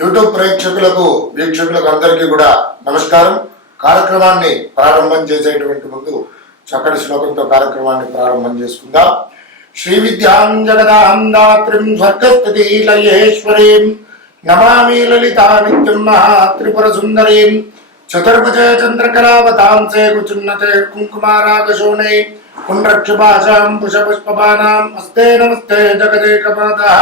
YouTube ప్రేక్షకులకు వీక్షకులకు అందరికీ కూడా నమస్కారం. కార్యక్రమాన్ని ప్రారంభం చేసేటువంటి ముందు చక్కటి శ్లోకంతో కార్యక్రమాన్ని ప్రారంభం చేసుకుందాం. శ్రీ విద్యాం జగదాం దాత్రిం స్వర్గస్థితి లయేశ్వరీం నమామి లలితా నిత్యం మహా త్రిపుర సుందరీం చతుర్భుజ చంద్రకళావతాంసే కుచున్నతే కుంకుమారాగశోణే పుండ్రక్షుభాషాం పుష్పబాణాం హస్తే నమస్తే జగదేకపాదః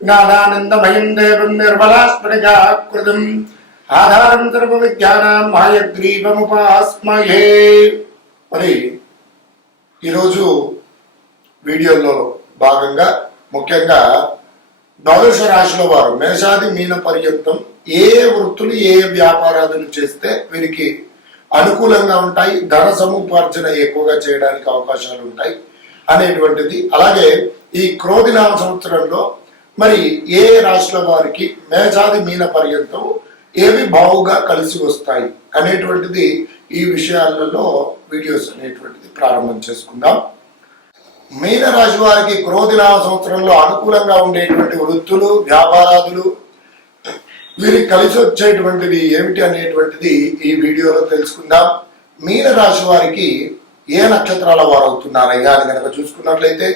జ్ఞానానందమయం దేవం నిర్మలాస్ఫటికాకృతిం ఆధారం సర్వ విద్యానాం హయగ్రీవముపాస్మహే. మరి ఈరోజు వీడియోలో భాగంగా ముఖ్యంగా ద్వాదశ రాశుల వారు మేషాది మీన పర్యంతం ఏ వృత్తులు ఏ వ్యాపారాలు చేస్తే వీరికి అనుకూలంగా ఉంటాయి, ధన సముపార్జన ఎక్కువగా చేయడానికి అవకాశాలు ఉంటాయి అనేటువంటిది. అలాగే ఈ క్రోధినామ సంవత్సరంలో మరి ఏ రాశుల వారికి మేషాది మీన పర్యంతం ఏవి బావుగా కలిసి వస్తాయి అనేటువంటిది ఈ విషయాలలో వీడియోస్ అనేటువంటిది ప్రారంభం చేసుకుందాం. మీన రాశి వారికి క్రోధినామ సంవత్సరంలో అనుకూలంగా ఉండేటువంటి వృత్తులు వ్యాపారాదులు వీరికి కలిసి వచ్చేటువంటివి ఏమిటి అనేటువంటిది ఈ వీడియోలో తెలుసుకుందాం. మీన రాశి వారికి ఏ నక్షత్రాల వారు అవుతున్నారయ్యా అని కనుక చూసుకున్నట్లయితే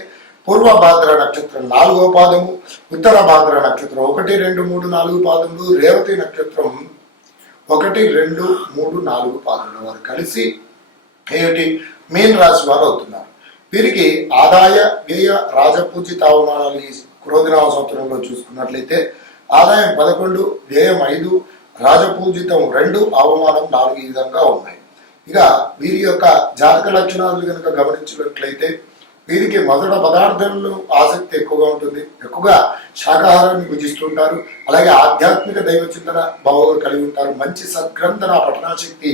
పూర్వ భాద్ర నక్షత్రం 4వ పాదము, ఉత్తర భాద్ర నక్షత్రం 1, 2, 3, 4 పాదములు, రేవతి నక్షత్రం 1, 2, 3, 4 పాదముల వారు కలిసి ఏమిటి మీన రాశి వారు అవుతున్నారు. వీరికి ఆదాయ వ్యయ రాజపూజిత అవమానాలు ఈ క్రోధినామ సంవత్సరంలో చూసుకున్నట్లయితే ఆదాయం 11, వ్యయం 5, రాజపూజితం 2, అవమానం 4 ఈ విధంగా ఉన్నాయి. ఇక వీరి యొక్క జాతక లక్షణాలు కనుక గమనించినట్లయితే వీరికి మొదట పదార్థంలో ఆసక్తి ఎక్కువగా ఉంటుంది, ఎక్కువగా శాకాహారాన్ని భుజిస్తుంటారు. అలాగే ఆధ్యాత్మిక దైవ చింతన బావుగా కలిగి ఉంటారు. మంచి సద్గ్రంథన పఠనాశక్తి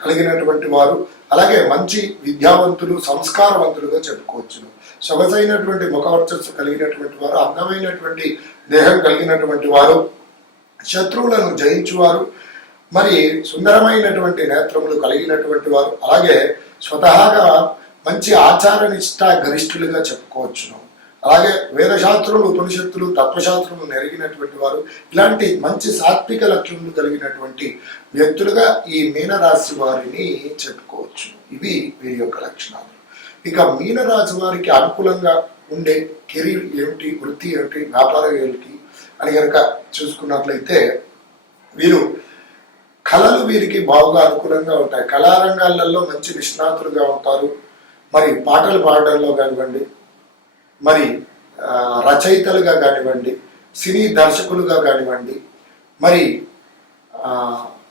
కలిగినటువంటి వారు, అలాగే మంచి విద్యావంతులు సంస్కారవంతులుగా చెప్పుకోవచ్చును. సొగసైనటువంటి ముఖవర్చస్సు కలిగినటువంటి వారు, అందమైనటువంటి దేహం కలిగినటువంటి వారు, శత్రువులను జయించువారు, మరి సుందరమైనటువంటి నేత్రములు కలిగినటువంటి వారు, అలాగే స్వతహాగా మంచి ఆచార నిష్ఠ గరిష్ఠులుగా చెప్పుకోవచ్చును. అలాగే వేదశాస్త్రులు ఉపనిషత్తులు తత్వశాస్త్రములు నెరిగినటువంటి వారు, ఇలాంటి మంచి సాత్విక లక్షణములు కలిగినటువంటి వ్యక్తులుగా ఈ మీనరాశి వారిని చెప్పుకోవచ్చు. ఇవి వీరి యొక్క లక్షణాలు. ఇక మీనరాశి వారికి అనుకూలంగా ఉండే కెరీర్ ఏమిటి, వృత్తి ఏమిటి, వ్యాపారం ఏమిటి అని కనుక చూసుకున్నట్లయితే వీరు కళలు వీరికి బాగా అనుకూలంగా ఉంటాయి. కళారంగాలలో మంచి నిష్ణాతులుగా ఉంటారు. మరి పాటలు పాడడంలో కానివ్వండి, మరి రచయితలుగా కానివ్వండి, సినీ దర్శకులుగా కానివ్వండి, మరి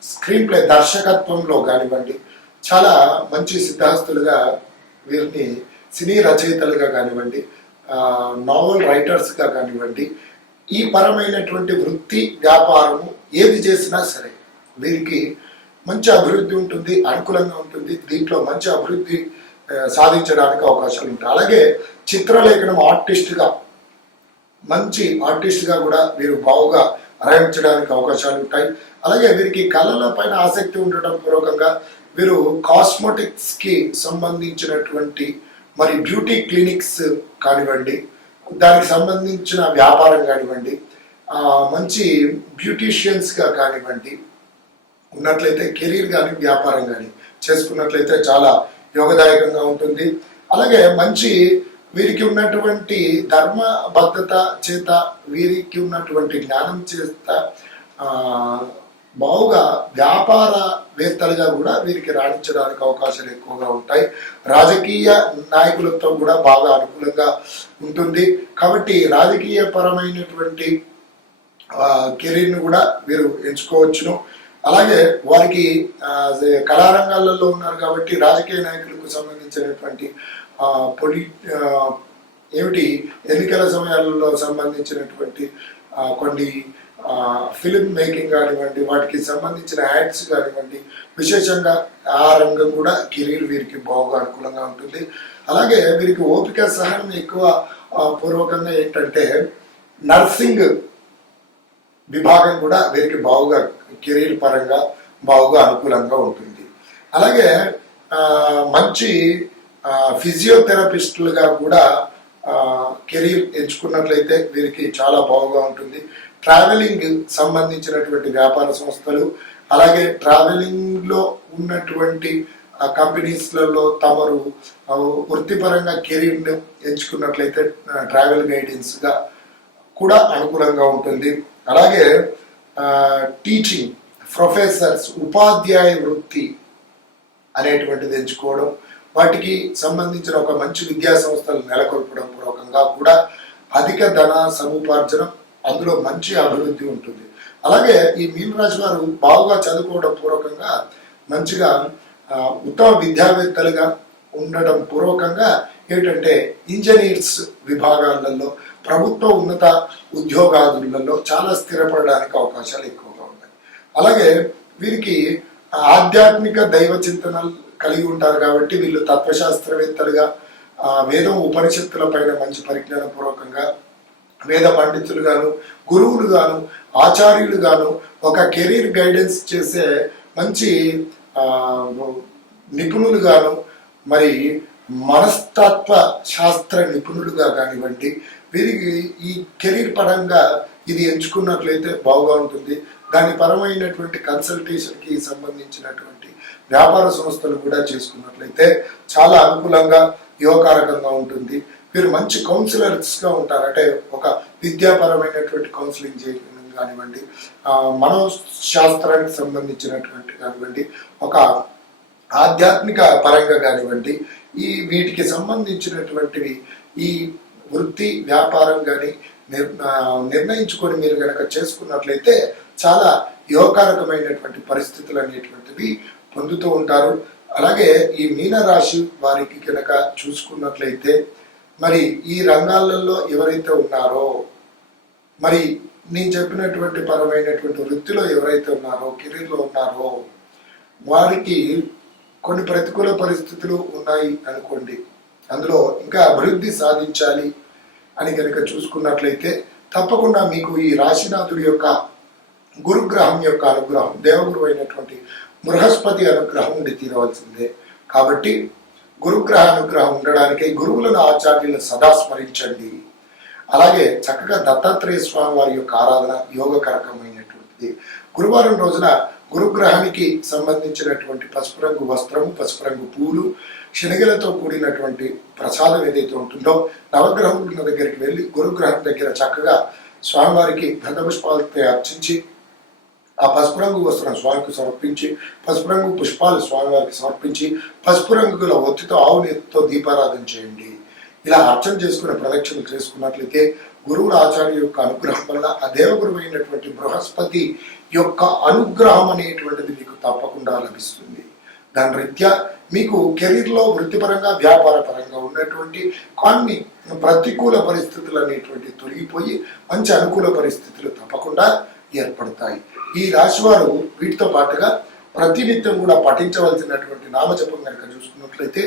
స్క్రీన్ ప్లే దర్శకత్వంలో కానివ్వండి, చాలా మంచి సిద్ధాస్తులుగా వీరిని సినీ రచయితలుగా కానివ్వండి, నావెల్ రైటర్స్గా కానివ్వండి, ఈ పరమైనటువంటి వృత్తి వ్యాపారము ఏది చేసినా సరే వీరికి మంచి అభివృద్ధి ఉంటుంది, అనుకూలంగా ఉంటుంది. దీంట్లో మంచి అభివృద్ధి సాధించడానికి అవకాశాలు ఉంటాయి. అలాగే చిత్రలేఖనం ఆర్టిస్ట్గా, మంచి ఆర్టిస్ట్గా కూడా వీరు బాగుగా రాయించడానికి అవకాశాలు ఉంటాయి. అలాగే వీరికి కళల పైన ఆసక్తి ఉండటం పూర్వకంగా వీరు కాస్మెటిక్స్కి సంబంధించినటువంటి మరి బ్యూటీ క్లినిక్స్ కానివ్వండి, దానికి సంబంధించిన వ్యాపారం కానివ్వండి, మంచి బ్యూటీషియన్స్గా కానివ్వండి ఉన్నట్లయితే కెరీర్ కానీ వ్యాపారం కానీ చేసుకున్నట్లయితే చాలా యోగదాయకంగా ఉంటుంది. అలాగే మంచి వీరికి ఉన్నటువంటి ధర్మబద్ధత చేత, వీరికి ఉన్నటువంటి జ్ఞానం చేత బాగుగా వ్యాపారవేత్తలుగా కూడా వీరికి రాణించడానికి అవకాశాలు ఎక్కువగా ఉంటాయి. రాజకీయ నాయకులతో కూడా బాగా అనుకూలంగా ఉంటుంది. కాబట్టి రాజకీయ పరమైనటువంటి కెరీర్ను కూడా వీరు ఎంచుకోవచ్చును. అలాగే వారికి కళారంగాలలో ఉన్నారు కాబట్టి రాజకీయ నాయకులకు సంబంధించినటువంటి ఎన్నికల సమయాలలో సంబంధించినటువంటి కొన్ని ఫిలిం మేకింగ్ కానివ్వండి, వాటికి సంబంధించిన యాడ్స్ కానివ్వండి, విశేషంగా ఆ రంగం కూడా కెరీర్ వీరికి బాగా అనుకూలంగా ఉంటుంది. అలాగే వీరికి ఓపిక సహనం ఎక్కువ పూర్వకంగా ఏంటంటే నర్సింగ్ విభాగం కూడా వీరికి బాగుగా కెరీర్ పరంగా బాగుగా అనుకూలంగా ఉంటుంది. అలాగే మంచి ఫిజియోథెరపిస్టులుగా కూడా కెరీర్ ఎంచుకున్నట్లయితే వీరికి చాలా బాగుగా ఉంటుంది. ట్రావెలింగ్ సంబంధించినటువంటి వ్యాపార సంస్థలు, అలాగే ట్రావెలింగ్లో ఉన్నటువంటి కంపెనీస్లలో తమరు వృత్తిపరంగా కెరీర్ని ఎంచుకున్నట్లయితే ట్రావెల్ గైడెన్స్గా కూడా అనుకూలంగా ఉంటుంది. అలాగే టీచింగ్ ప్రొఫెసర్స్, ఉపాధ్యాయ వృత్తి అనేటువంటిది ఎంచుకోవడం, వాటికి సంబంధించిన ఒక మంచి విద్యా సంస్థలు నెలకొల్పడం పూర్వకంగా కూడా అధిక ధన సముపార్జనం, అందులో మంచి అభివృద్ధి ఉంటుంది. అలాగే ఈ మీనరాశి వారు బాగా చదువుకోవడం పూర్వకంగా మంచిగా ఉత్తమ విద్యావేత్తలుగా ఉండడం పూర్వకంగా ఏంటంటే ఇంజనీర్స్ విభాగాలలో, ప్రభుత్వ ఉన్నత ఉద్యోగాదులలో చాలా స్థిరపడడానికి అవకాశాలు ఎక్కువగా ఉన్నాయి. అలాగే వీరికి ఆధ్యాత్మిక దైవ చింతనలు కలిగి ఉంటారు కాబట్టి వీళ్ళు తత్వశాస్త్రవేత్తలుగా, వేదం ఉపనిషత్తుల పైన మంచి పరిజ్ఞాన పూర్వకంగా, వేద పండితులుగాను, గురువులుగాను, ఆచార్యులుగాను, ఒక కెరీర్ గైడెన్స్ చేసే మంచి నిపుణులుగాను, మరి మనస్తత్వ శాస్త్ర నిపుణులుగా కానివ్వండి, వీరికి ఈ కెరీర్ పరంగా ఇది ఎంచుకున్నట్లయితే బాగా ఉంటుంది. దాని పరమైనటువంటి కన్సల్టేషన్కి సంబంధించినటువంటి వ్యాపార సంస్థలు కూడా చేసుకున్నట్లయితే చాలా అనుకూలంగా యోగకారకంగా ఉంటుంది. వీరు మంచి కౌన్సిలర్స్గా ఉంటారు. అంటే ఒక విద్యాపరమైనటువంటి కౌన్సిలింగ్ చేయడం కానివ్వండి, మనోశాస్త్రానికి సంబంధించినటువంటి కానివ్వండి, ఒక ఆధ్యాత్మిక పరంగా కానివ్వండి, వీటికి సంబంధించినటువంటివి ఈ వృత్తి వ్యాపారం కానీ నిర్ణయించుకొని మీరు కనుక చేసుకున్నట్లయితే చాలా యోగకారకమైనటువంటి పరిస్థితులు అనేటువంటివి పొందుతూ ఉంటారు. అలాగే ఈ మీనరాశి వారికి కనుక చూసుకున్నట్లయితే మరి ఈ రంగాలలో ఎవరైతే ఉన్నారో, మరి నేను చెప్పినటువంటి పరమైనటువంటి వృత్తిలో ఎవరైతే ఉన్నారో, కెరీర్లో ఉన్నారో, వారికి కొన్ని ప్రతికూల పరిస్థితులు ఉన్నాయి అనుకోండి, అందులో ఇంకా అభివృద్ధి సాధించాలి అని కనుక చూసుకున్నట్లయితే తప్పకుండా మీకు ఈ రాశినాథుడి యొక్క గురుగ్రహం యొక్క అనుగ్రహం, దేవగురు అయినటువంటి బృహస్పతి అనుగ్రహం ఉండి తీరవలసిందే. కాబట్టి గురుగ్రహ అనుగ్రహం ఉండడానికి గురువులను, ఆచార్యులను సదా స్మరించండి. అలాగే చక్కగా దత్తాత్రేయ స్వామి వారి యొక్క ఆరాధన యోగకరకమైనటువంటిది. గురువారం రోజున గురుగ్రహానికి సంబంధించినటువంటి పసుపు రంగు వస్త్రము, పసుపు రంగు పూలు, శనగలతో కూడినటువంటి ప్రసాదం ఏదైతే ఉంటుందో నవగ్రహముల దగ్గరికి వెళ్ళి గురుగ్రహం దగ్గర చక్కగా స్వామివారికి గంధపుష్పాలతో అర్చించి, ఆ పసుపు రంగు వస్త్రం స్వామికి సమర్పించి, పసుపు రంగు పుష్పాలు స్వామివారికి సమర్పించి, పసుపు రంగు గల ఒత్తితో ఆవు నెత్తితో దీపారాధన చేయండి. ఇలా అర్చన చేసుకునే ప్రదక్షిణలు చేసుకున్నట్లయితే గురువుల ఆచార్య యొక్క అనుగ్రహం వలన ఆ దేవగురువు అయినటువంటి బృహస్పతి యొక్క అనుగ్రహం అనేటువంటిది మీకు తప్పకుండా లభిస్తుంది. దాని రీత్యా మీకు కెరీర్లో వృత్తిపరంగా, వ్యాపార పరంగా ఉన్నటువంటి కొన్ని ప్రతికూల పరిస్థితులు అనేటువంటి తొలగిపోయి మంచి అనుకూల పరిస్థితులు తప్పకుండా ఏర్పడతాయి. ఈ రాశివారు వీటితో పాటుగా ప్రతినిత్యం కూడా పఠించవలసినటువంటి నామజపం కనుక చూసుకున్నట్లయితే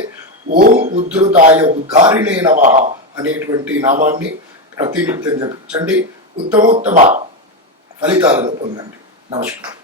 ఓం ఉద్ధృతాయ ఉద్ధారిణే నమః అనేటువంటి నామాన్ని ప్రతినిత్యం జపించండి. ఉత్తమోత్తమ ఫలితాలను పొందండి. నమస్కారం.